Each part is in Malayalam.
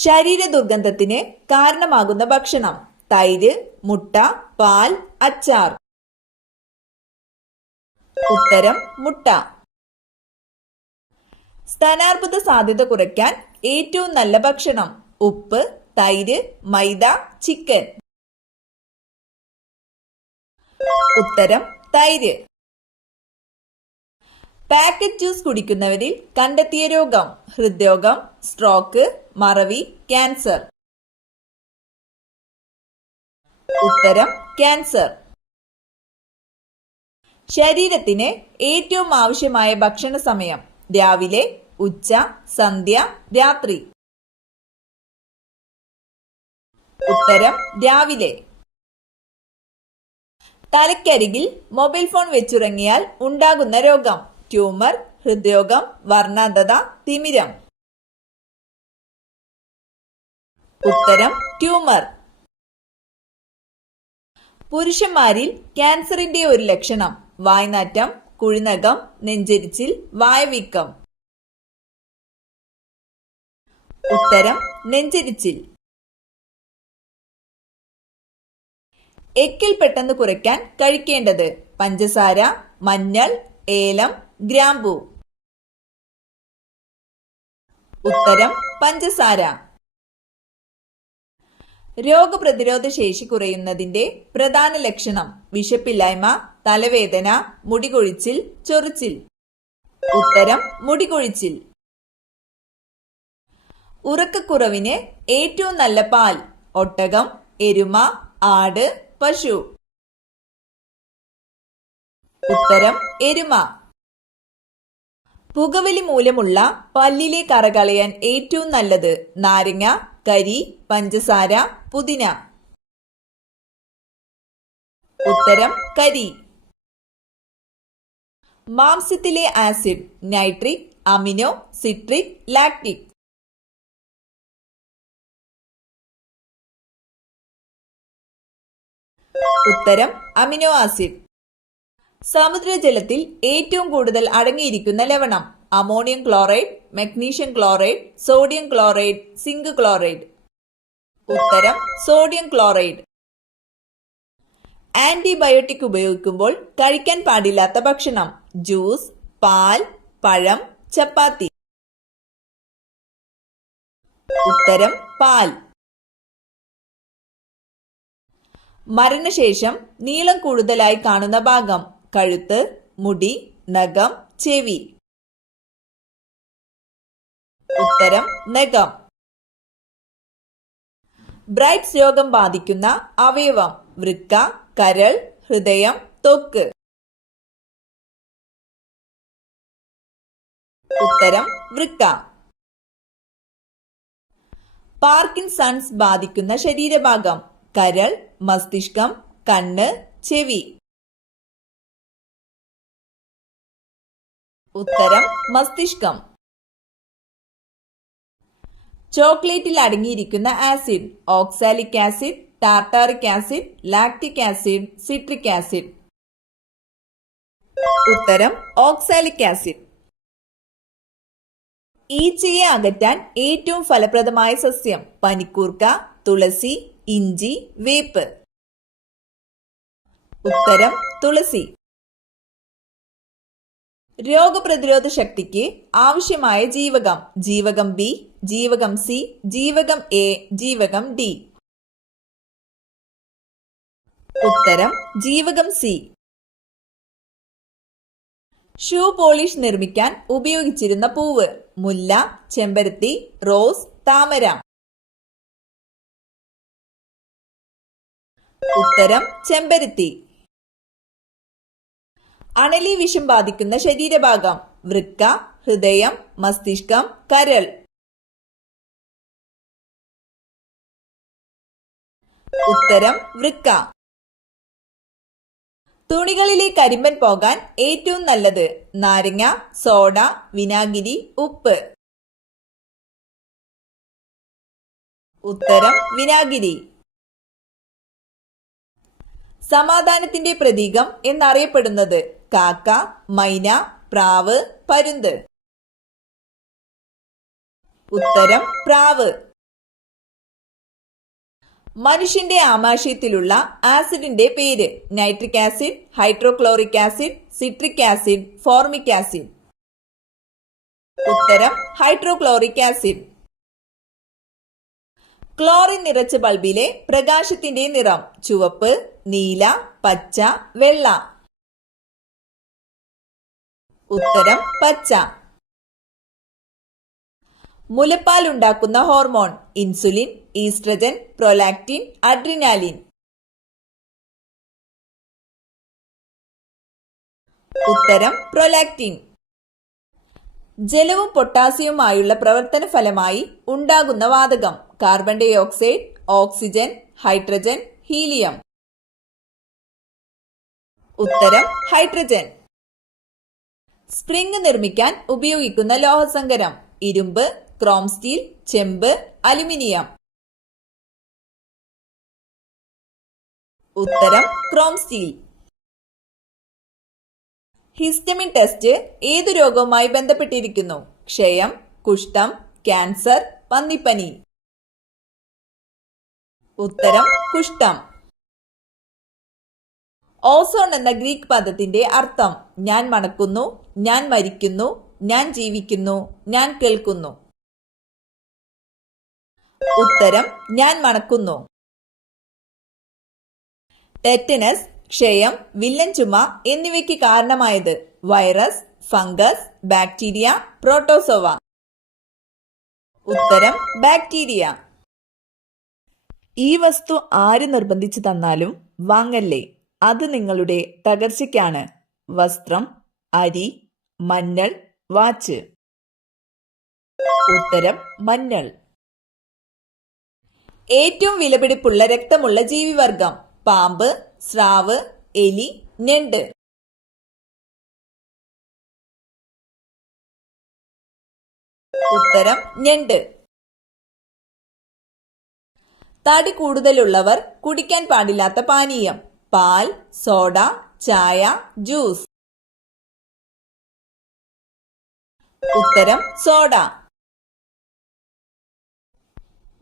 ശരീര ദുർഗന്ധത്തിന് കാരണമാകുന്ന ഭക്ഷണം: തൈര്, മുട്ട, പാൽ, അച്ചാർ. ഉത്തരം മുട്ട. സ്തനാർബുദ സാധ്യത കുറയ്ക്കാൻ ഏറ്റവും നല്ല ഭക്ഷണം: ഉപ്പ്, തൈര്, മൈദ, ചിക്കൻ. ഉത്തരം തൈര്. പാക്കറ്റ് ജ്യൂസ് കുടിക്കുന്നവരിൽ കണ്ടെത്തിയ രോഗം: ഹൃദ്രോഗം, സ്ട്രോക്ക്, മറവി, ക്യാൻസർ. ഉത്തരം ക്യാൻസർ. ശരീരത്തിന് ഏറ്റവും ആവശ്യമായ ഭക്ഷണ സമയം: രാവിലെ, ഉച്ച, സന്ധ്യ, രാത്രി. ഉത്തരം രാവിലെ. തലയ്ക്കരികിൽ മൊബൈൽ ഫോൺ വെച്ചുറങ്ങിയാൽ ഉണ്ടാകുന്ന രോഗം: ട്യൂമർ, ഹൃദ്രോഗം, വർണ്ണാന്ധത, തിമിരം. ഉത്തരം ട്യൂമർ. പുരുഷന്മാരിൽ ക്യാൻസറിന്റെ ഒരു ലക്ഷണം: വായ്നാറ്റം, കുഴിനകം, നെഞ്ചെരിച്ചിൽ, വായവീക്കം. ഉത്തരം നെഞ്ചെരിച്ചിൽ. എക്കിൽ പെട്ടെന്ന് കുറയ്ക്കാൻ കഴിക്കേണ്ടത്: പഞ്ചസാര, മഞ്ഞൾ, ഏലം, ഗ്രാമ്പൂ. ഉത്തരം പഞ്ചസാര. രോഗപ്രതിരോധ ശേഷി കുറയുന്നതിന്റെ പ്രധാന ലക്ഷണം: വിശപ്പില്ലായ്മ, തലവേദന, മുടികൊഴിച്ചിൽ, ചൊറിച്ചിൽ. ഉത്തരം മുടികൊഴിച്ചിൽ. ഉറക്കക്കുറവിന് ഏറ്റവും നല്ല പാൽ: ഒട്ടകം, എരുമ, ആട്, പശു. ഉത്തരം എരുമ. പുകവലി മൂലമുള്ള പല്ലിലെ കറ കളയാൻ ഏറ്റവും നല്ലത്: നാരങ്ങ, കരി, പഞ്ചസാര, പുതിന. ഉത്തരം കരി. മാംസ്യത്തിലെ acid: nitric, amino, citric, lactic. ഉത്തരം അമിനോ ആസിഡ്. സമുദ്രജലത്തിൽ ഏറ്റവും കൂടുതൽ അടങ്ങിയിരിക്കുന്ന ലവണം: ammonium chloride, magnesium chloride, sodium chloride, zinc chloride. ഉത്തരം സോഡിയം ക്ലോറൈഡ്. ആന്റിബയോട്ടിക് ഉപയോഗിക്കുമ്പോൾ കഴിക്കാൻ പാടില്ലാത്ത ഭക്ഷണം: ജ്യൂസ്, പാൽ, പഴം, ചപ്പാത്തി. ഉത്തരം പാൽ. മരണശേഷം നീളം കൂടുതലായി കാണുന്ന ഭാഗം: കഴുത്ത്, മുടി, നഖം, ചെവി. ഉത്തരം നഖം. ബ്രൈറ്റ്സ് രോഗം ബാധിക്കുന്ന അവയവം: വൃക്ക, കരൾ, ഹൃദയം, ത്വക്ക്. ഉത്തരം വൃക്ക. പാർക്കിൻസൺസ് ബാധിക്കുന്ന ശരീരഭാഗം: കരൾ, മസ്തിഷ്കം, കണ്ണ്, ചെവി. ഉത്തരം മസ്തിഷ്കം. ചോക്ലേറ്റിൽ അടങ്ങിയിരിക്കുന്ന acid: oxalic acid, tartaric acid, lactic acid, citric acid. ഉത്തരം ഓക്സാലിക് ആസിഡ്. ഈച്ചയെ അകറ്റാൻ ഏറ്റവും ഫലപ്രദമായ സസ്യം: പനിക്കൂർക്ക, തുളസി, ഇഞ്ചി, വേപ്പ്. ഉത്തരം തുളസി. രോഗപ്രതിരോധ ശക്തിക്ക് ആവശ്യമായ ജീവകം: ജീവകം ബി, ജീവകം സി, ജീവകം എ, ജീവകം ഡി. ഉത്തരം ജീവകം സി. ഷൂ പോളിഷ് നിർമ്മിക്കാൻ ഉപയോഗിച്ചിരുന്ന പൂവ്: മുല്ല, ചെമ്പരത്തി, റോസ്, താമര. ഉത്തരം ചെമ്പരത്തി. അണലി വിഷം ബാധിക്കുന്ന ശരീരഭാഗം: വൃക്ക, ഹൃദയം, മസ്തിഷ്കം, കരൾ. ഉത്തരം വൃക്ക. തുണികളിലെ കരിമ്പൻ പോകാൻ ഏറ്റവും നല്ലത്: നാരങ്ങ, സോഡ, വിനാഗിരി, ഉപ്പ്. ഉത്തരം വിനാഗിരി. സമാധാനത്തിന്റെ പ്രതീകം എന്നറിയപ്പെടുന്നത്: കാക്ക, മൈന, പ്രാവ്, പരുന്ത്. ഉത്തരം പ്രാവ്. മനുഷ്യന്റെ ആമാശയത്തിലുള്ള ആസിഡിന്റെ പേര്. Nitric acid, hydrochloric acid, citric acid, formic acid. ഉത്തരം ഹൈഡ്രോക്ലോറിക് ആസിഡ്. ക്ലോറിൻ നിറച്ച ബൾബിലെ പ്രകാശത്തിന്റെ നിറം. ചുവപ്പ്, നീല, പച്ച, വെള്ള. ഉത്തരം പച്ച. മുലപ്പാൽ ഉണ്ടാക്കുന്ന hormone. Insulin, oestrogen, prolactin, adrenaline. ഉത്തരം പ്രൊലാക്റ്റിൻ. ജലവും പൊട്ടാസ്യവുമായുള്ള പ്രവർത്തന ഫലമായി ഉണ്ടാകുന്ന വാതകം. Carbon dioxide, oxygen, hydrogen, helium. ഉത്തരം ഹൈഡ്രജൻ. സ്പ്രിംഗ് നിർമ്മിക്കാൻ ഉപയോഗിക്കുന്ന ലോഹസങ്കരം. ഇരുമ്പ്, ക്രോം സ്റ്റീൽ, ചെമ്പ്, അലുമിനിയം. ഉത്തരം ക്രോം സ്റ്റീൽ. ഹിസ്റ്റമിൻ ടെസ്റ്റ് ഏതു രോഗവുമായി ബന്ധപ്പെട്ടിരിക്കുന്നു? ക്ഷയം, കുഷ്ഠം, ക്യാൻസർ, പന്നിപ്പനി. ഉത്തരം കുഷ്ഠം. ഓസോൺ എന്ന ഗ്രീക്ക് പദത്തിന്റെ അർത്ഥം. ഞാൻ മണക്കുന്നു, ഞാൻ മരിക്കുന്നു, ഞാൻ ജീവിക്കുന്നു, ഞാൻ കേൾക്കുന്നു. ഉത്തരം ഞാൻ മണക്കുന്നു. ടെറ്റനസ്, ക്ഷയം, വില്ലൻ ചുമ എന്നിവയ്ക്ക് കാരണമായത്. Virus, fungus, bacteria, protozoa. ഉത്തരം ബാക്ടീരിയ. ഈ വസ്തു ആര് നിർബന്ധിച്ചു തന്നാലും വാങ്ങല്ലേ, അത് നിങ്ങളുടെ തകർച്ചയ്ക്കാണ്. വസ്ത്രം, അരി, മഞ്ഞൾ, വാച്ച്. ഉത്തരം മഞ്ഞൾ. ഏറ്റവും വിലപിടിപ്പുള്ള രക്തമുള്ള ജീവിവർഗം. പാമ്പ്, സ്രാവ്, എലി, ഞണ്ട്. ഉത്തരം ഞണ്ട്. തടി കൂടുതലുള്ളവർ കുടിക്കാൻ പാടില്ലാത്ത പാനീയം. പാൽ, സോഡ, ചായ, ജ്യൂസ്. ഉത്തരം സോഡ.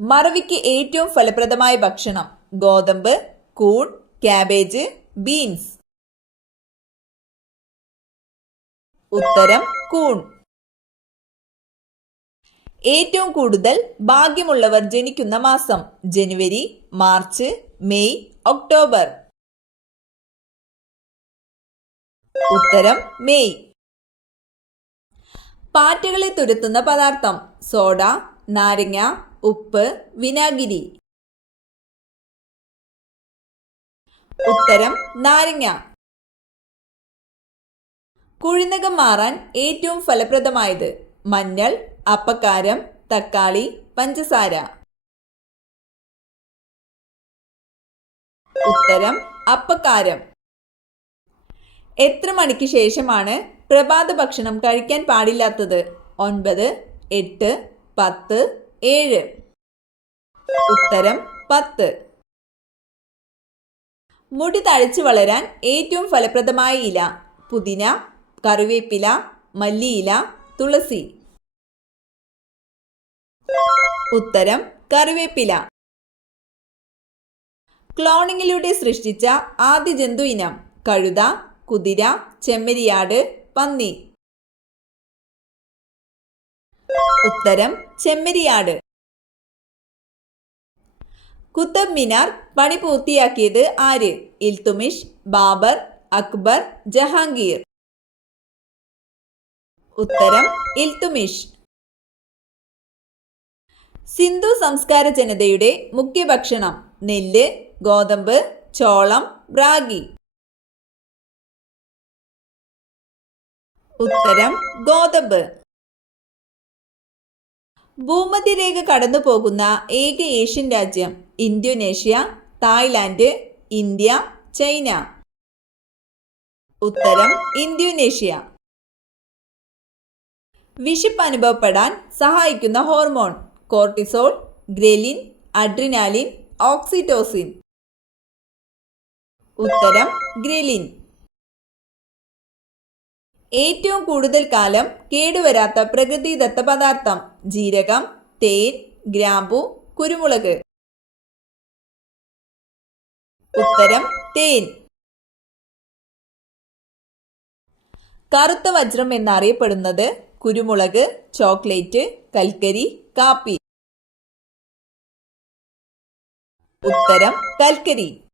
മറവിക്ക് ഏറ്റവും ഫലപ്രദമായ ഭക്ഷണം. ഗോതമ്പ്, കൂൺ, കാബേജ്, ബീൻസ്. ഉത്തരം കൂൺ. ഏറ്റവും കൂടുതൽ ഭാഗ്യമുള്ളവർ ജനിക്കുന്ന മാസം. ജനുവരി, മാർച്ച്, മെയ്, ഒക്ടോബർ. ഉത്തരം മെയ്. പാറ്റകളെ തുരത്തുന്ന പദാർത്ഥം. സോഡ, നാരങ്ങ, ഉപ്പ്, വിനാഗിരി. ഉത്തരം നാരങ്ങ. കുഴിനകം മാറാൻ ഏറ്റവും ഫലപ്രദമായത്. മഞ്ഞൾ, അപ്പക്കാരം, തക്കാളി, പഞ്ചസാര. ഉത്തരം അപ്പക്കാരം. എത്ര മണിക്ക് ശേഷമാണ് പ്രഭാത ഭക്ഷണം കഴിക്കാൻ പാടില്ലാത്തത്? 9, 8, 10, 7. ഉത്തരം 10. മുടി തഴച്ചു വളരാൻ ഏറ്റവും ഫലപ്രദമായ ഇല. പുതിന, കറിവേപ്പില, മല്ലിയില, തുളസി. ഉത്തരം കറിവേപ്പില. ക്ലോണിങ്ങിലൂടെ സൃഷ്ടിച്ച ആദ്യ ജന്തു ഇനം. കഴുത, കുതിര, ചെമ്മരിയാട്, പന്നി. ഉത്തരം ചെമ്മരിയാട്. കുത്തബ് മിനാർ പണി പൂർത്തിയാക്കിയത് ആര്? ഇൽത്തുമിഷ്, ബാബർ, അക്ബർ, ജഹാംഗീർ. ഉത്തരം ഇൽത്തുമിഷ്. സിന്ധു സംസ്കാര ജനതയുടെ മുഖ്യ ഭക്ഷണം. നെല്ല്, ഗോതമ്പ്, ചോളം, റാഗി. ഉത്തരം ഗോതമ്പ്. ഭൂമധ്യരേഖ കടന്നു പോകുന്ന ഏക ഏഷ്യൻ രാജ്യം. Indonesia, Thailand, India, China. ഉത്തരം ഇന്തോനേഷ്യ. വിശപ്പ് അനുഭവപ്പെടാൻ സഹായിക്കുന്ന hormone. Cortisol, ghrelin, adrenaline, oxytocin. ഉത്തരം ഗ്രേലിൻ. ഏറ്റവും കൂടുതൽ കാലം കേടുവരാത്ത പ്രകൃതിദത്ത പദാർത്ഥം. ജീരകം, തേൻ, ഗ്രാമ്പു, കുരുമുളക്. ഉത്തരം തേൻ. കറുത്ത വജ്രം എന്നറിയപ്പെടുന്നത് കുരുമുളക്, ചോക്ലേറ്റ്, കൽക്കരി, കാപ്പി. ഉത്തരം കൽക്കരി.